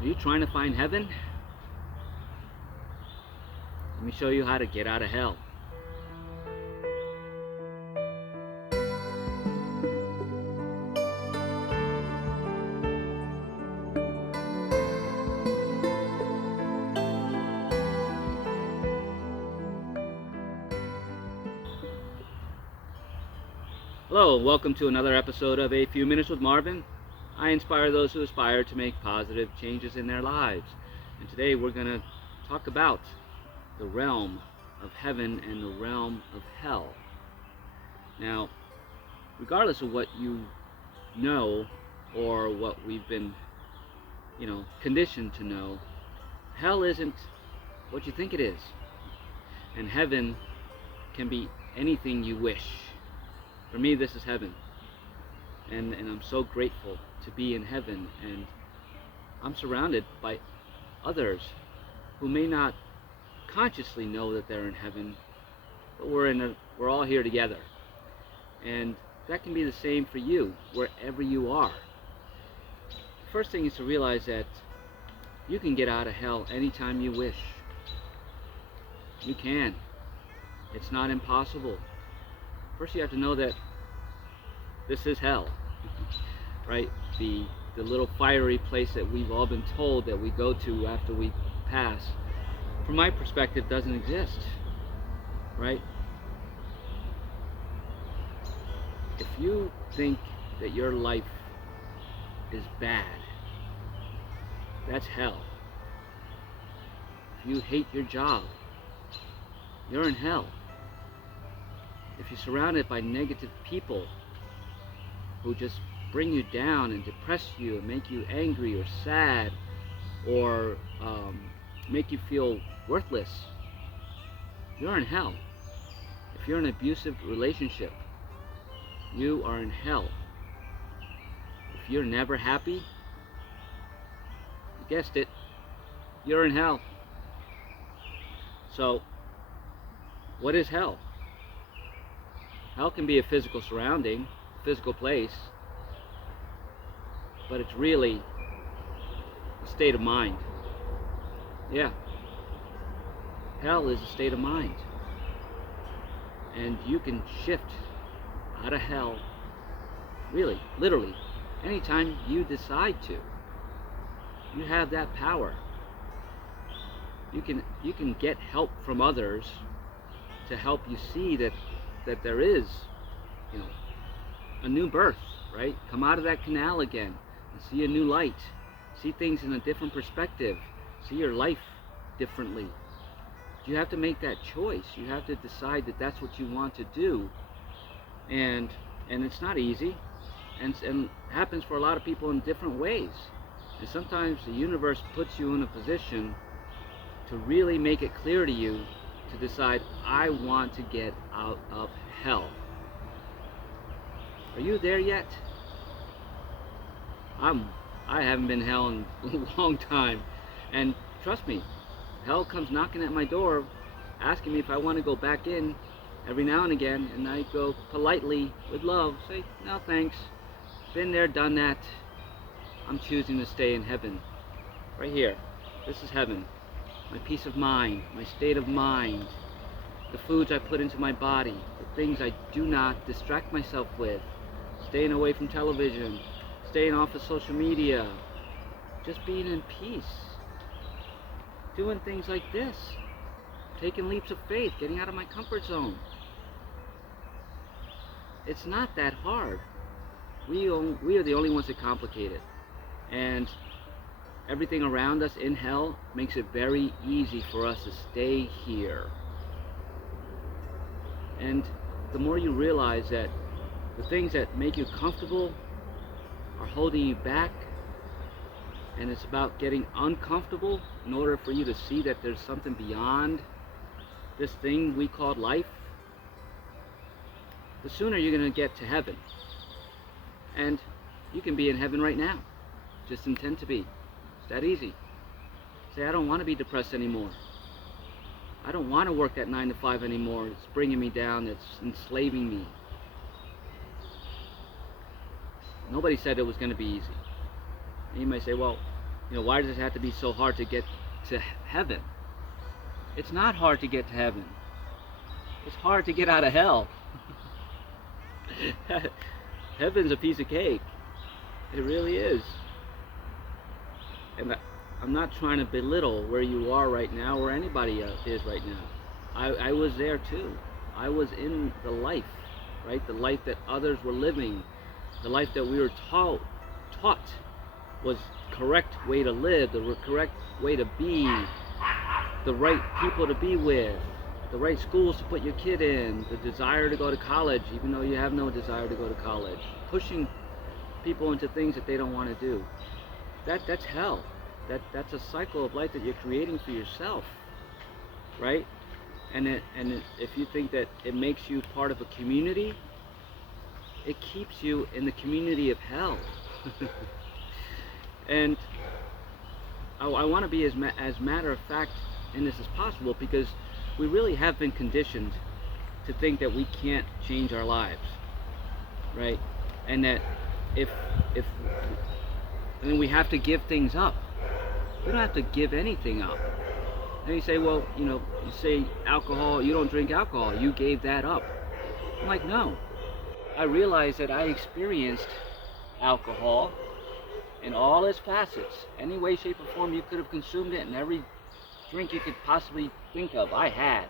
Are you trying to find heaven? Let me show you how to get out of hell. Hello, and welcome to another episode of A Few Minutes with Marvin. I inspire those who aspire to make positive changes in their lives. And today we're going to talk about the realm of heaven and the realm of hell. Now, regardless of what you know or what we've been, conditioned to know, hell isn't what you think it is. And heaven can be anything you wish. For me, this is heaven. And I'm so grateful to be in heaven. And I'm surrounded by others who may not consciously know that they're in heaven, but we're all here together. And that can be the same for you, wherever you are. The first thing is to realize that you can get out of hell anytime you wish. You can. It's not impossible. First, you have to know that this is hell, right? The little fiery place that we've all been told that we go to after we pass, from my perspective, doesn't exist, right? If you think that your life is bad, that's hell. If you hate your job, you're in hell. If you're surrounded by negative people who just bring you down and depress you and make you angry or sad or make you feel worthless, you're in hell. If you're in an abusive relationship, you are in hell. If you're never happy, you guessed it, you're in hell. So, what is hell? Hell can be a physical surrounding, physical place, but it's really a state of mind. Yeah. Hell is a state of mind. And you can shift out of hell, really, literally, anytime you decide to. You have that power. You can get help from others to help you see that there is, a new birth, right? Come out of that canal again and see a new light. See things in a different perspective. See your life differently. You have to make that choice. You have to decide that that's what you want to do. And it's not easy. And happens for a lot of people in different ways. And sometimes the universe puts you in a position to really make it clear to you to decide, I want to get out of hell. Are you there yet? I haven't been in hell in a long time. And trust me, hell comes knocking at my door, asking me if I want to go back in every now and again, and I go politely, with love, say, no thanks. Been there, done that. I'm choosing to stay in heaven. Right here. This is heaven. My peace of mind, my state of mind, the foods I put into my body, the things I do not distract myself with, staying away from television, staying off of social media, just being in peace, doing things like this, taking leaps of faith, getting out of my comfort zone. It's not that hard. We are the only ones that complicate it. And everything around us in hell makes it very easy for us to stay here. And the more you realize that the things that make you comfortable are holding you back, and it's about getting uncomfortable in order for you to see that there's something beyond this thing we call life, the sooner you're going to get to heaven. And you can be in heaven right now. Just intend to be. It's that easy. Say, I don't want to be depressed anymore. I don't want to work that 9 to 5 anymore. It's bringing me down. It's enslaving me. Nobody said it was going to be easy. And you may say, well, Why does it have to be so hard to get to heaven? It's not hard to get to heaven. It's hard to get out of hell. Heaven's a piece of cake. It really is. And I'm not trying to belittle where you are right now or anybody is right now. I was there too. I was in the life, right? The life that others were living, the life that we were taught was correct way to live, the correct way to be, the right people to be with, the right schools to put your kid in, the desire to go to college even though you have no desire to go to college, pushing people into things that they don't want to do. That's hell. That's a cycle of life that you're creating for yourself, right? And if you think that it makes you part of a community, it keeps you in the community of hell. And I want to be as matter of fact in this as possible, because we really have been conditioned to think that we can't change our lives, right? And that if and then we have to give things up. We don't have to give anything up. And you say, well, you say alcohol, you don't drink alcohol, you gave that up. I'm like, no. I realized that I experienced alcohol in all its facets. Any way, shape, or form you could have consumed it, and every drink you could possibly think of, I had.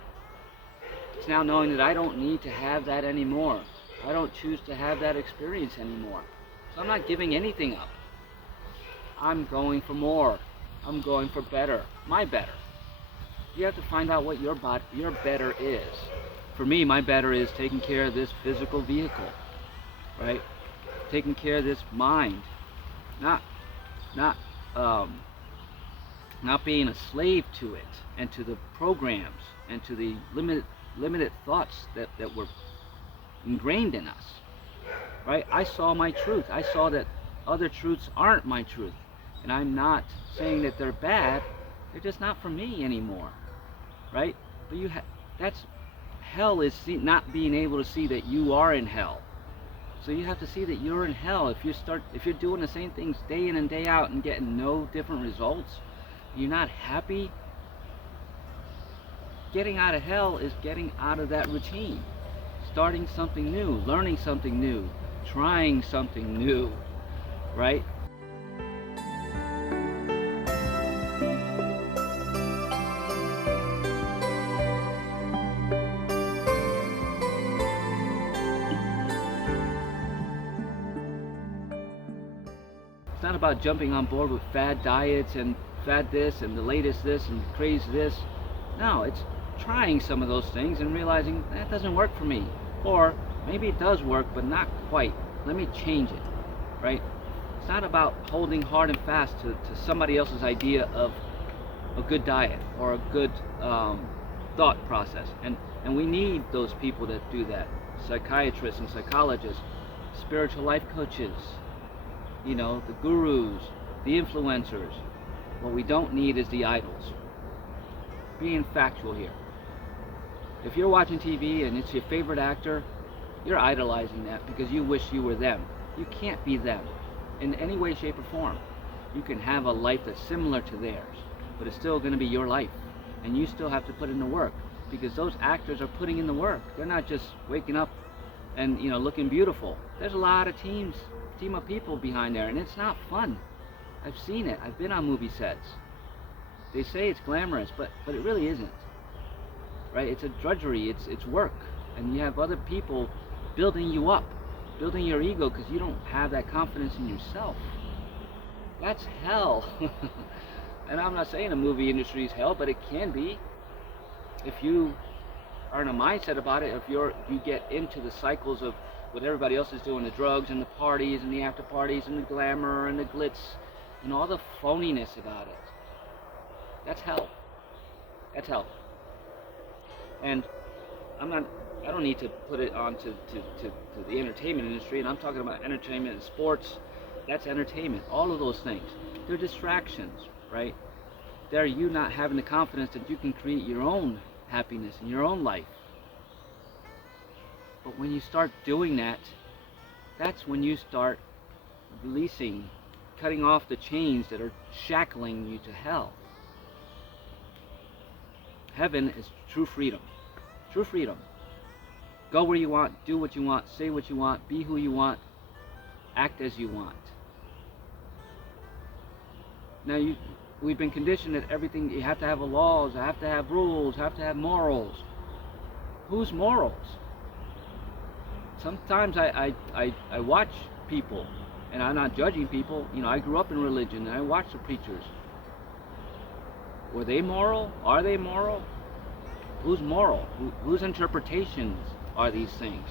It's now knowing that I don't need to have that anymore. I don't choose to have that experience anymore. So I'm not giving anything up. I'm going for more. I'm going for better. My better. You have to find out what your better is. For me, my better is taking care of this physical vehicle, right? Taking care of this mind, not being a slave to it and to the programs and to the limited thoughts that were ingrained in us, right? I saw my truth. I saw that other truths aren't my truth, and I'm not saying that they're bad. They're just not for me anymore, right? But that's hell, is not being able to see that you are in hell. So you have to see that you're in hell. If you're doing the same things day in and day out and getting no different results, you're not happy. Getting out of hell is getting out of that routine, starting something new, learning something new, trying something new, right? It's not about jumping on board with fad diets and fad this and the latest this and craze this. No, it's trying some of those things and realizing that doesn't work for me. Or maybe it does work, but not quite. Let me change it, right? It's not about holding hard and fast to somebody else's idea of a good diet or a good thought process. And we need those people that do that. Psychiatrists and psychologists, spiritual life coaches, the gurus, the influencers. What we don't need is the idols. Being factual here. If you're watching TV and it's your favorite actor, you're idolizing that because you wish you were them. You can't be them in any way, shape, or form. You can have a life that's similar to theirs, but it's still going to be your life, and you still have to put in the work, because those actors are putting in the work. They're not just waking up and looking beautiful. There's a lot of team of people behind there, and it's not fun. I've seen it. I've been on movie sets. They say it's glamorous, but it really isn't, right? It's a drudgery. It's work, and you have other people building you up, building your ego, because you don't have that confidence in yourself. That's hell. And I'm not saying the movie industry is hell, but it can be if you are in a mindset about it. If you get into the cycles of what everybody else is doing, the drugs and the parties and the after parties and the glamour and the glitz and all the phoniness about it. That's hell. That's hell. And I don't need to put it on to the entertainment industry, and I'm talking about entertainment and sports. That's entertainment. All of those things. They're distractions, right? They're you not having the confidence that you can create your own happiness in your own life. But when you start doing that, that's when you start releasing cutting off the chains that are shackling you to hell. Heaven is true freedom. True freedom. Go where you want, do what you want, say what you want, be who you want, act as you want. Now we've been conditioned that everything, you have to have laws, you have to have rules, you have to have morals. Whose morals? Sometimes I watch people, and I'm not judging people. You know, I grew up in religion, and I watched the preachers. Were they moral? Are they moral? Who's moral? Whose interpretations are these things?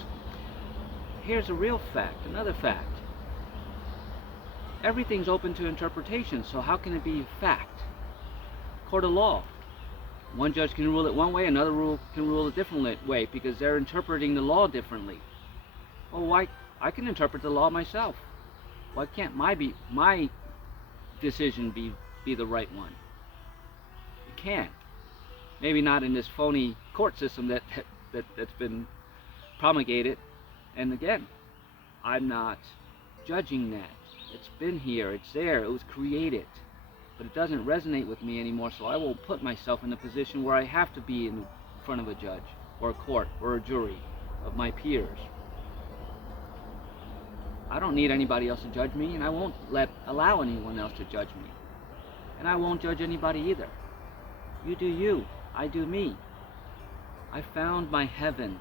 Here's a real fact, another fact. Everything's open to interpretation, so how can it be fact? Court of law. One judge can rule it one way, another can rule a different way, because they're interpreting the law differently. Well, why? I can interpret the law myself. Why can't my decision be the right one? It can. Maybe not in this phony court system that's been promulgated. And again, I'm not judging that. It's been here, it's there, it was created. But it doesn't resonate with me anymore, so I won't put myself in a position where I have to be in front of a judge, or a court, or a jury of my peers. I don't need anybody else to judge me, and I won't allow anyone else to judge me. And I won't judge anybody either. You do you, I do me. I found my heaven.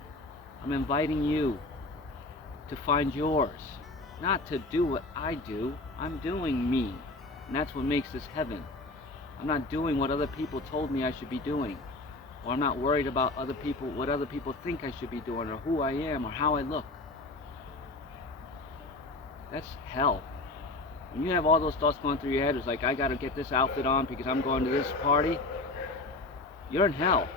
I'm inviting you to find yours. Not to do what I do, I'm doing me. And that's what makes this heaven. I'm not doing what other people told me I should be doing. Or I'm not worried about what other people think I should be doing, or who I am, or how I look. That's hell. When you have all those thoughts going through your head, it's like, I gotta get this outfit on because I'm going to this party. You're in hell.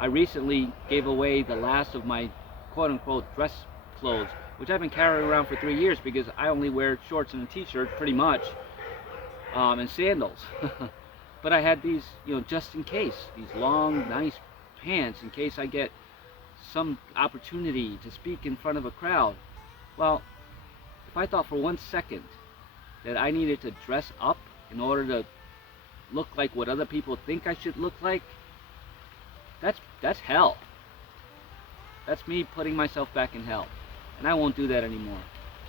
I recently gave away the last of my quote-unquote dress clothes, which I've been carrying around for 3 years because I only wear shorts and a t-shirt pretty much, and sandals. But I had these, just in case, these long, nice pants in case I get some opportunity to speak in front of a crowd. Well, if I thought for 1 second that I needed to dress up in order to look like what other people think I should look like, that's hell. That's me putting myself back in hell. And I won't do that anymore.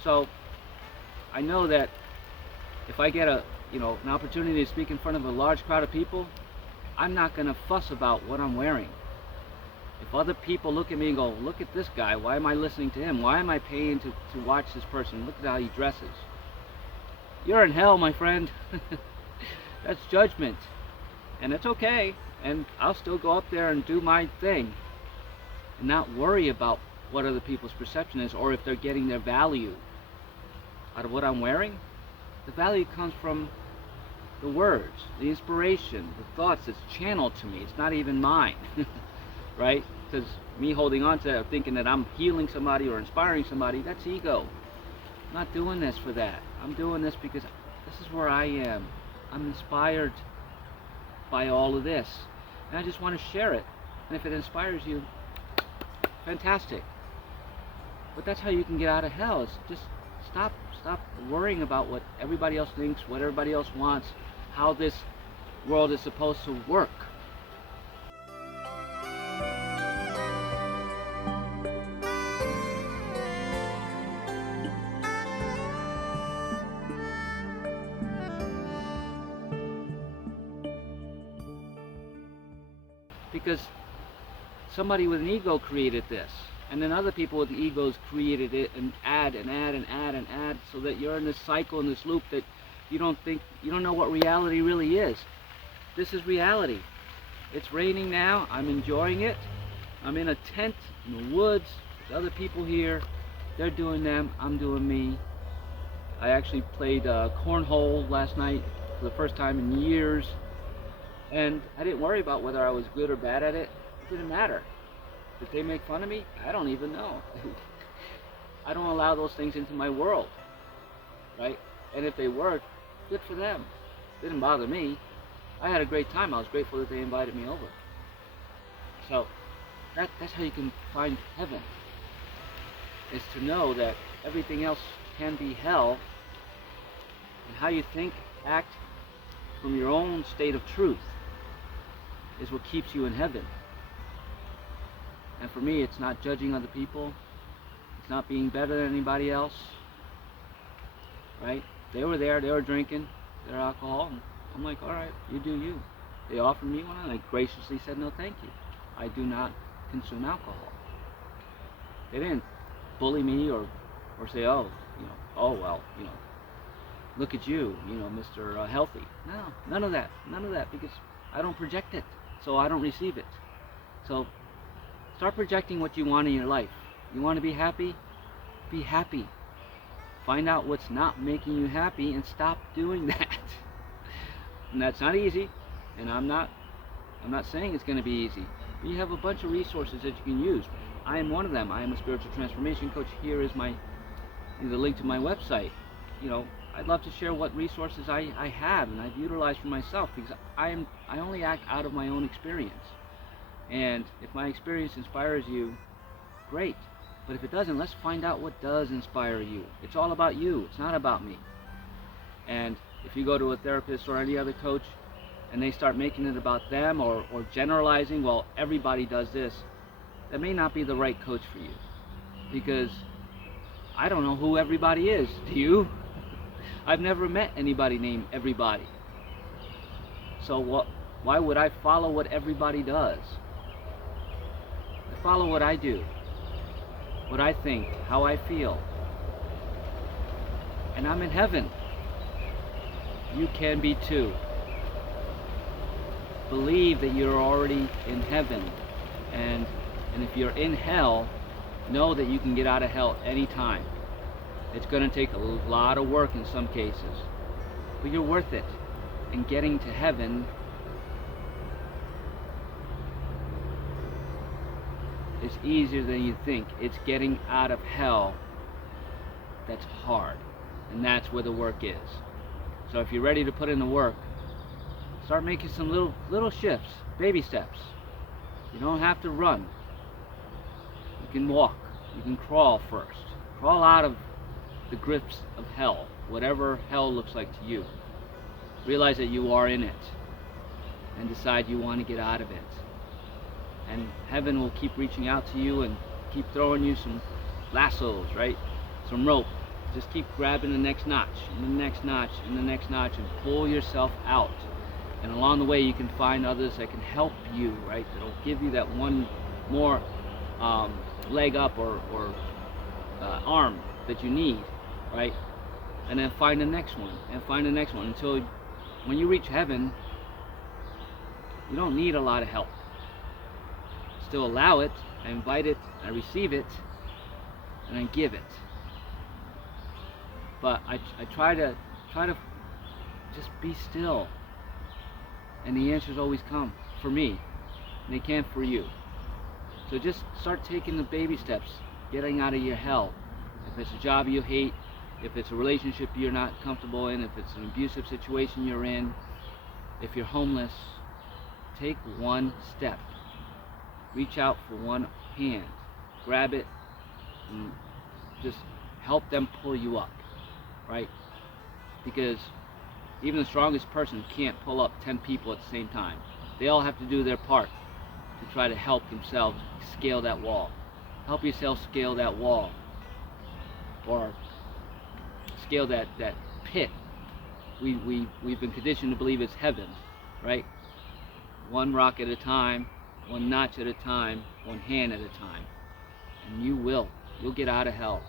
So I know that if I get an opportunity to speak in front of a large crowd of people, I'm not going to fuss about what I'm wearing. If other people look at me and go, look at this guy, why am I listening to him? Why am I paying to watch this person? Look at how he dresses. You're in hell, my friend. That's judgment. And it's okay. And I'll still go up there and do my thing and not worry about what other people's perception is, or if they're getting their value out of what I'm wearing. The value comes from the words, the inspiration, the thoughts that's channeled to me. It's not even mine. Right? Because me holding on to it, thinking that I'm healing somebody or inspiring somebody, that's ego. I'm not doing this for that. I'm doing this because this is where I am. I'm inspired by all of this, and I just want to share it. And if it inspires you, fantastic. But that's how you can get out of hell. Is just stop worrying about what everybody else thinks, what everybody else wants, how this world is supposed to work. Because somebody with an ego created this, and then other people with egos created it, and add and add and add and add, so that you're in this cycle, in this loop that you don't know what reality really is. This is reality. It's raining now. I'm enjoying it. I'm in a tent in the woods. There's other people here. They're doing them. I'm doing me. I actually played cornhole last night for the first time in years. And I didn't worry about whether I was good or bad at it. It didn't matter. Did they make fun of me? I don't even know. I don't allow those things into my world, right? And if they were, good for them. It didn't bother me. I had a great time. I was grateful that they invited me over. So that's how you can find heaven, is to know that everything else can be hell, And how you think, act from your own state of truth is what keeps you in heaven. And for me, it's not judging other people. It's not being better than anybody else. Right? They were there, they were drinking their alcohol. And I'm like, all right, you do you. They offered me one, and I graciously said, no, thank you. I do not consume alcohol. They didn't bully me or say, oh, oh, well, look at you, Mr. Healthy. No, none of that, because I don't project it, so I don't receive it. So start projecting what you want in your life. You want to be happy? Be happy. Find out what's not making you happy and stop doing that. And that's not easy, and I'm not saying it's going to be easy. But you have a bunch of resources that you can use. I am one of them. I am a spiritual transformation coach. Here is the link to my website. I'd love to share what resources I have and I've utilized for myself, because I only act out of my own experience. And if my experience inspires you, great. But if it doesn't, let's find out what does inspire you. It's all about you. It's not about me. And if you go to a therapist or any other coach and they start making it about them or generalizing, well, everybody does this, that may not be the right coach for you. Because I don't know who everybody is. Do you? I've never met anybody named everybody. So why would I follow what everybody does? I follow what I do, what I think, how I feel. And I'm in heaven. You can be too. Believe that you're already in heaven. And if you're in hell, know that you can get out of hell anytime. It's going to take a lot of work in some cases, but you're worth it. And getting to heaven is easier than you think. It's getting out of hell that's hard, and that's where the work is. So if you're ready to put in the work, start making some little shifts, baby steps. You don't have to run. You can walk. You can crawl first. Crawl out of the grips of hell, whatever hell looks like to you. Realize that you are in it, and decide you want to get out of it. And heaven will keep reaching out to you and keep throwing you some lassos, right? Some rope. Just keep grabbing the next notch, and the next notch, and the next notch, and pull yourself out. And along the way, you can find others that can help you, right? That'll give you that one more leg up or arm that you need, right? And then find the next one, and find the next one, until when you reach heaven, you don't need a lot of help. Still allow it, I invite it, I receive it, and I give it. But I try to just be still, and the answers always come for me, and they can for you. So just start taking the baby steps, getting out of your hell. If it's a job you hate, if it's a relationship you're not comfortable in, if it's an abusive situation you're in, if you're homeless, take one step. Reach out for one hand, grab it, and just help them pull you up, right? Because even the strongest person can't pull up 10 people at the same time. They all have to do their part to try to help themselves scale that wall. Help yourself scale that wall, or scale that pit. We've been conditioned to believe it's heaven, right? One rock at a time, one notch at a time, one hand at a time. And you'll get out of hell.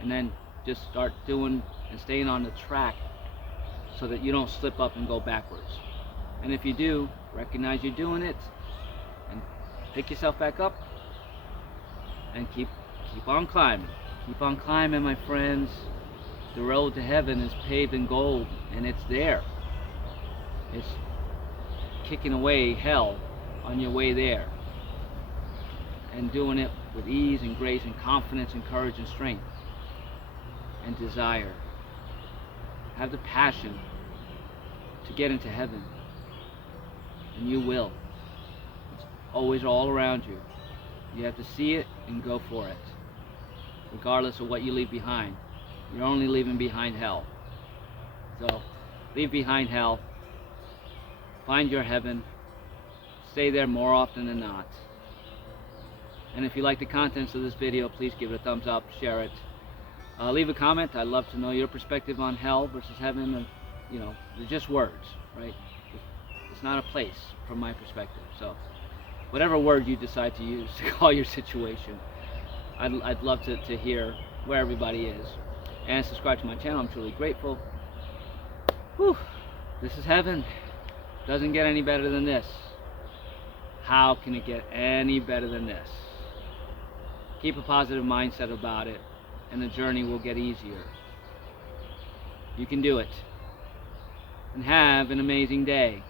And then just start doing and staying on the track so that you don't slip up and go backwards. And if you do, recognize you're doing it and pick yourself back up and keep on climbing. Keep on climbing, my friends. The road to heaven is paved in gold, and it's there. It's kicking away hell on your way there, and doing it with ease and grace and confidence and courage and strength and desire. Have the passion to get into heaven, and you will. It's always all around you. You have to see it and go for it, regardless of what you leave behind. You're only leaving behind hell. So leave behind hell, find your heaven, stay there more often than not. And if you like the contents of this video, please give it a thumbs up, share it. Leave a comment. I'd love to know your perspective on hell versus heaven. And, you know, they're just words, right? It's not a place from my perspective. So whatever word you decide to use to call your situation, I'd love to hear where everybody is. And subscribe to my channel. I'm truly grateful. Whew, this is heaven. Doesn't get any better than this. How can it get any better than this? Keep a positive mindset about it, and the journey will get easier. You can do it. And have an amazing day.